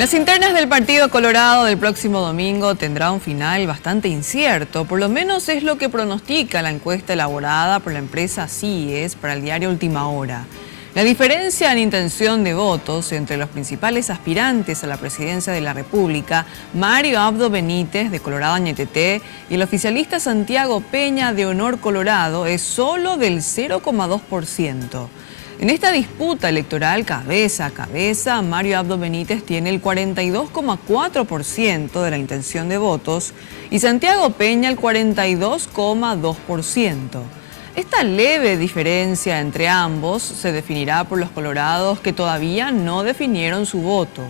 Las internas del Partido Colorado del próximo domingo tendrá un final bastante incierto, por lo menos es lo que pronostica la encuesta elaborada por la empresa CIES para el diario Última Hora. La diferencia en intención de votos entre los principales aspirantes a la presidencia de la República, Mario Abdo Benítez de Colorado Ñeteté y el oficialista Santiago Peña de Honor Colorado, es solo del 0,2%. En esta disputa electoral cabeza a cabeza, Mario Abdo Benítez tiene el 42,4% de la intención de votos y Santiago Peña el 42,2%. Esta leve diferencia entre ambos se definirá por los colorados que todavía no definieron su voto.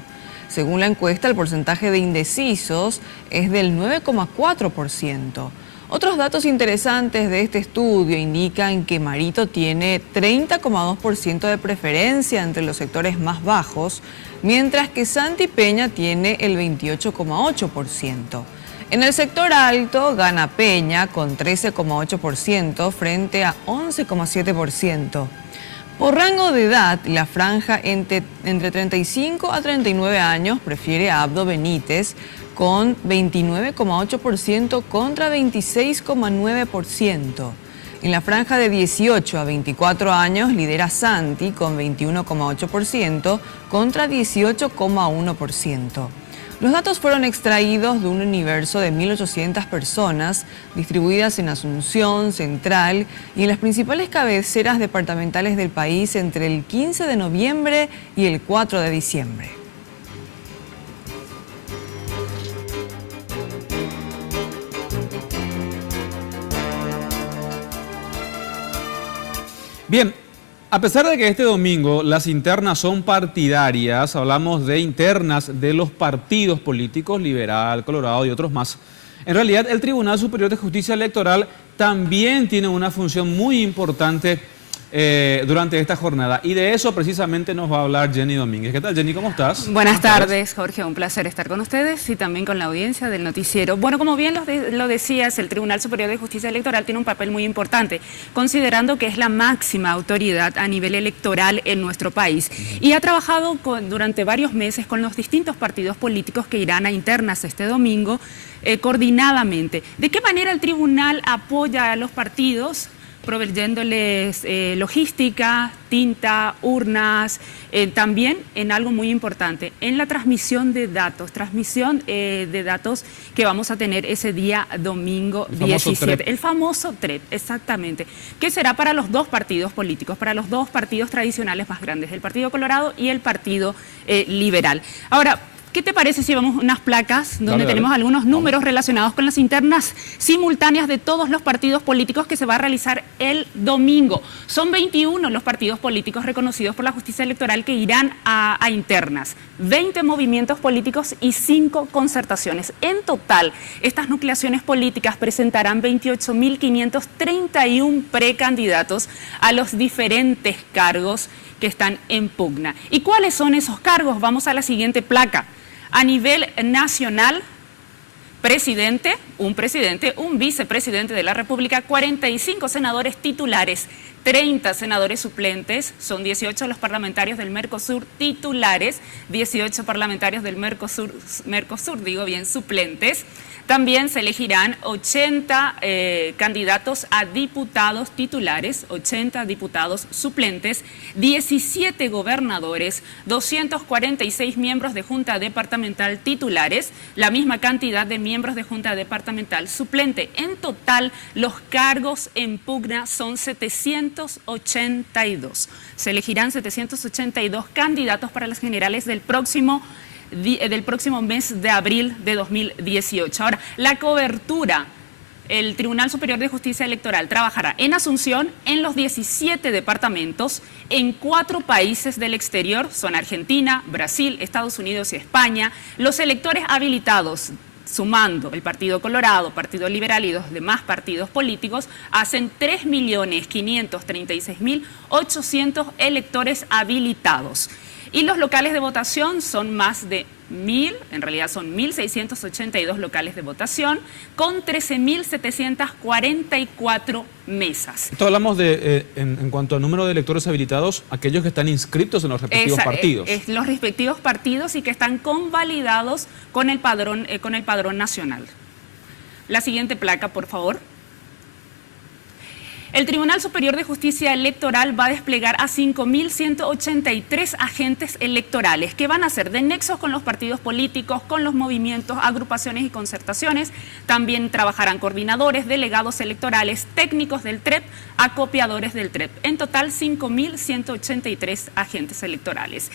Según la encuesta, el porcentaje de indecisos es del 9,4%. Otros datos interesantes de este estudio indican que Marito tiene 30,2% de preferencia entre los sectores más bajos, mientras que Santi Peña tiene el 28,8%. En el sector alto gana Peña con 13,8% frente a 11,7%. Por rango de edad, la franja entre 35 a 39 años prefiere a Abdo Benítez con 29,8% contra 26,9%. En la franja de 18 a 24 años lidera Santi con 21,8% contra 18,1%. Los datos fueron extraídos de un universo de 1.800 personas distribuidas en Asunción, Central y en las principales cabeceras departamentales del país entre el 15 de noviembre y el 4 de diciembre. Bien, a pesar de que este domingo las internas son partidarias, hablamos de internas de los partidos políticos, Liberal, Colorado y otros más, en realidad el Tribunal Superior de Justicia Electoral también tiene una función muy importante durante esta jornada. Y de eso precisamente nos va a hablar Jenny Domínguez. ¿Qué tal, Jenny? ¿Cómo estás? Buenas tardes, Jorge. Un placer estar con ustedes y también con la audiencia del noticiero. Bueno, como bien lo decías, el Tribunal Superior de Justicia Electoral tiene un papel muy importante, considerando que es la máxima autoridad a nivel electoral en nuestro país. Y ha trabajado durante varios meses con los distintos partidos políticos que irán a internas este domingo, coordinadamente. ¿De qué manera el tribunal apoya a los partidos? Proveyéndoles logística, tinta, urnas, también en algo muy importante, en la transmisión de datos, que vamos a tener ese día domingo 17. El famoso TREP, exactamente, que será para los dos partidos políticos, para los dos partidos tradicionales más grandes, el Partido Colorado y el Partido Liberal. Ahora, ¿qué te parece si vamos a unas placas donde tenemos algunos números relacionados con las internas simultáneas de todos los partidos políticos que se va a realizar el domingo? Son 21 los partidos políticos reconocidos por la justicia electoral que irán a internas, 20 movimientos políticos y 5 concertaciones. En total, estas nucleaciones políticas presentarán 28.531 precandidatos a los diferentes cargos que están en pugna. ¿Y cuáles son esos cargos? Vamos a la siguiente placa. A nivel nacional, un vicepresidente de la República, 45 senadores titulares, 30 senadores suplentes, son 18 los parlamentarios del Mercosur titulares, 18 parlamentarios del Mercosur, suplentes. También se elegirán 80 candidatos a diputados titulares, 80 diputados suplentes, 17 gobernadores, 246 miembros de Junta Departamental titulares, la misma cantidad de miembros de Junta Departamental suplente. En total, los cargos en pugna son 782. Se elegirán 782 candidatos para las generales del próximo mes de abril de 2018. Ahora, la cobertura, el Tribunal Superior de Justicia Electoral trabajará en Asunción, en los 17 departamentos, en 4 países del exterior, son Argentina, Brasil, Estados Unidos y España. Los electores habilitados, sumando el Partido Colorado, Partido Liberal y los demás partidos políticos, hacen 3.536.800 electores habilitados. Y los locales de votación son más de 1.000, en realidad son 1.682 locales de votación, con 13.744 mesas. Esto hablamos de, en cuanto al número de electores habilitados, aquellos que están inscritos en los respectivos partidos. Los respectivos partidos y que están convalidados con el padrón nacional. La siguiente placa, por favor. El Tribunal Superior de Justicia Electoral va a desplegar a 5.183 agentes electorales que van a ser de nexos con los partidos políticos, con los movimientos, agrupaciones y concertaciones. También trabajarán coordinadores, delegados electorales, técnicos del TREP, acopiadores del TREP. En total, 5.183 agentes electorales.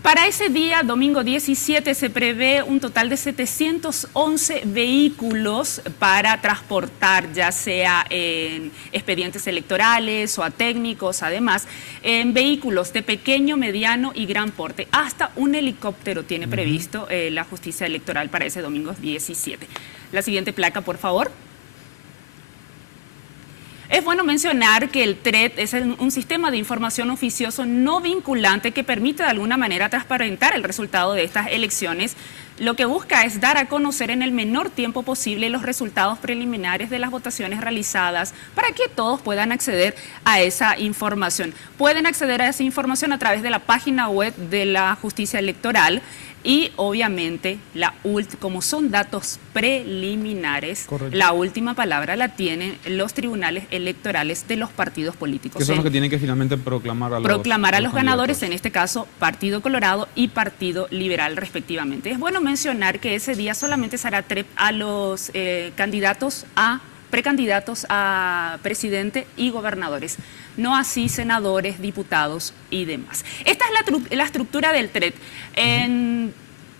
Para ese día, domingo 17, se prevé un total de 711 vehículos para transportar, ya sea en expedientes electorales o a técnicos, además, en vehículos de pequeño, mediano y gran porte. Hasta un helicóptero tiene previsto la justicia electoral para ese domingo 17. La siguiente placa, por favor. Es bueno mencionar que el TREP es un sistema de información oficioso no vinculante que permite de alguna manera transparentar el resultado de estas elecciones. Lo que busca es dar a conocer en el menor tiempo posible los resultados preliminares de las votaciones realizadas para que todos puedan acceder a esa información. Pueden acceder a esa información a través de la página web de la Justicia Electoral y obviamente, como son datos preliminares, correcto, la última palabra la tienen los tribunales electorales de los partidos políticos. Que son los que tienen que finalmente proclamar a los ganadores, en este caso Partido Colorado y Partido Liberal respectivamente. Es bueno mencionar que ese día solamente se hará TREP a los precandidatos a presidente y gobernadores, no así senadores, diputados y demás. Esta es la estructura del TREP.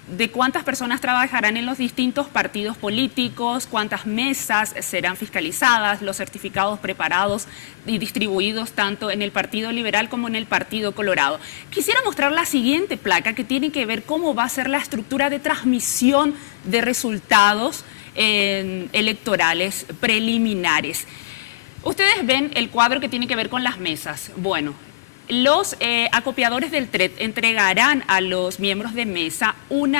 De cuántas personas trabajarán en los distintos partidos políticos, cuántas mesas serán fiscalizadas, los certificados preparados y distribuidos tanto en el Partido Liberal como en el Partido Colorado. Quisiera mostrar la siguiente placa que tiene que ver cómo va a ser la estructura de transmisión de resultados electorales preliminares. Ustedes ven el cuadro que tiene que ver con las mesas. Bueno, los acopiadores del TREP entregarán a los miembros de mesa un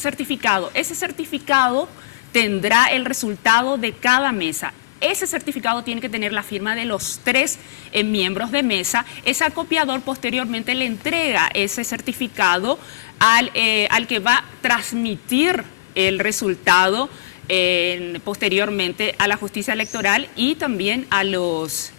certificado. Ese certificado tendrá el resultado de cada mesa. Ese certificado tiene que tener la firma de los 3 miembros de mesa. Ese acopiador posteriormente le entrega ese certificado al que va a transmitir el resultado posteriormente a la justicia electoral y también a los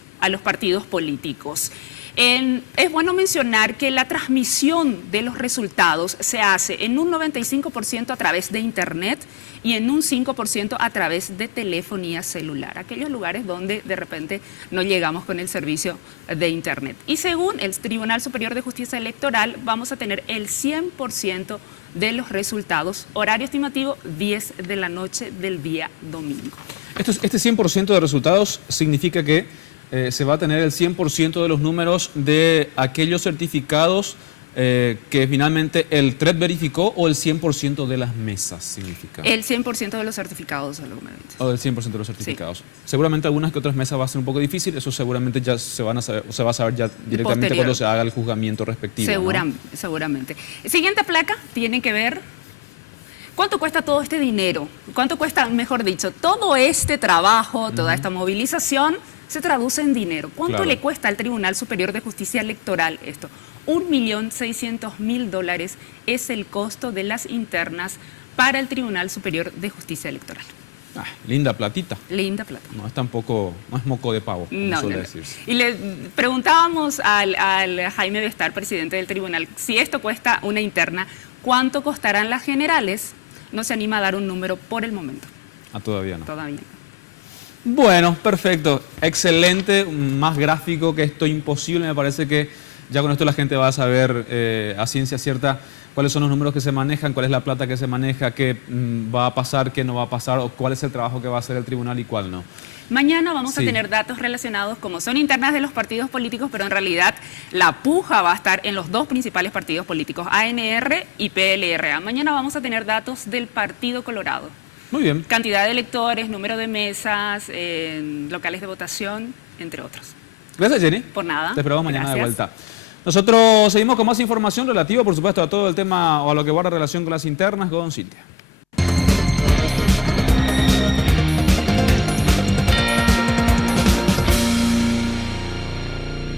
partidos políticos. Es bueno mencionar que la transmisión de los resultados se hace en un 95% a través de Internet y en un 5% a través de telefonía celular, aquellos lugares donde de repente no llegamos con el servicio de Internet. Y según el Tribunal Superior de Justicia Electoral, vamos a tener el 100% de los resultados, horario estimativo 10 de la noche del día domingo. Este 100% de resultados significa que se va a tener el 100% de los números de aquellos certificados que finalmente el TREP verificó, o el 100% de las mesas significa. El 100% de los certificados. O el 100% de los certificados. Sí. Seguramente algunas que otras mesas va a ser un poco difícil, eso seguramente ya se va a saber ya directamente cuando se haga el juzgamiento respectivo. Seguramente. Siguiente placa tiene que ver... ¿Cuánto cuesta todo este dinero? ¿Cuánto cuesta, mejor dicho, todo este trabajo, toda esta movilización? Se traduce en dinero. ¿Cuánto le cuesta al Tribunal Superior de Justicia Electoral esto? $1.600.000 es el costo de las internas para el Tribunal Superior de Justicia Electoral. Linda platita. Linda plata. No es tampoco, no es moco de pavo, como suele decirse. Y le preguntábamos al Jaime Bestar, presidente del tribunal, si esto cuesta una interna, ¿cuánto costarán las generales? No se anima a dar un número por el momento. Todavía no. Todavía no. Bueno, perfecto. Excelente, más gráfico que esto imposible. Me parece que ya con esto la gente va a saber a ciencia cierta cuáles son los números que se manejan, cuál es la plata que se maneja, qué va a pasar, qué no va a pasar, o cuál es el trabajo que va a hacer el tribunal y cuál no. Mañana vamos a tener datos relacionados, como son internas de los partidos políticos, pero en realidad la puja va a estar en los 2 principales partidos políticos, ANR y PLRA. Mañana vamos a tener datos del Partido Colorado. Muy bien. Cantidad de electores, número de mesas, locales de votación, entre otros. Gracias, Jenny. Por nada. Te esperamos mañana de vuelta. Nosotros seguimos con más información relativa, por supuesto, a todo el tema o a lo que guarda relación con las internas con Cintia.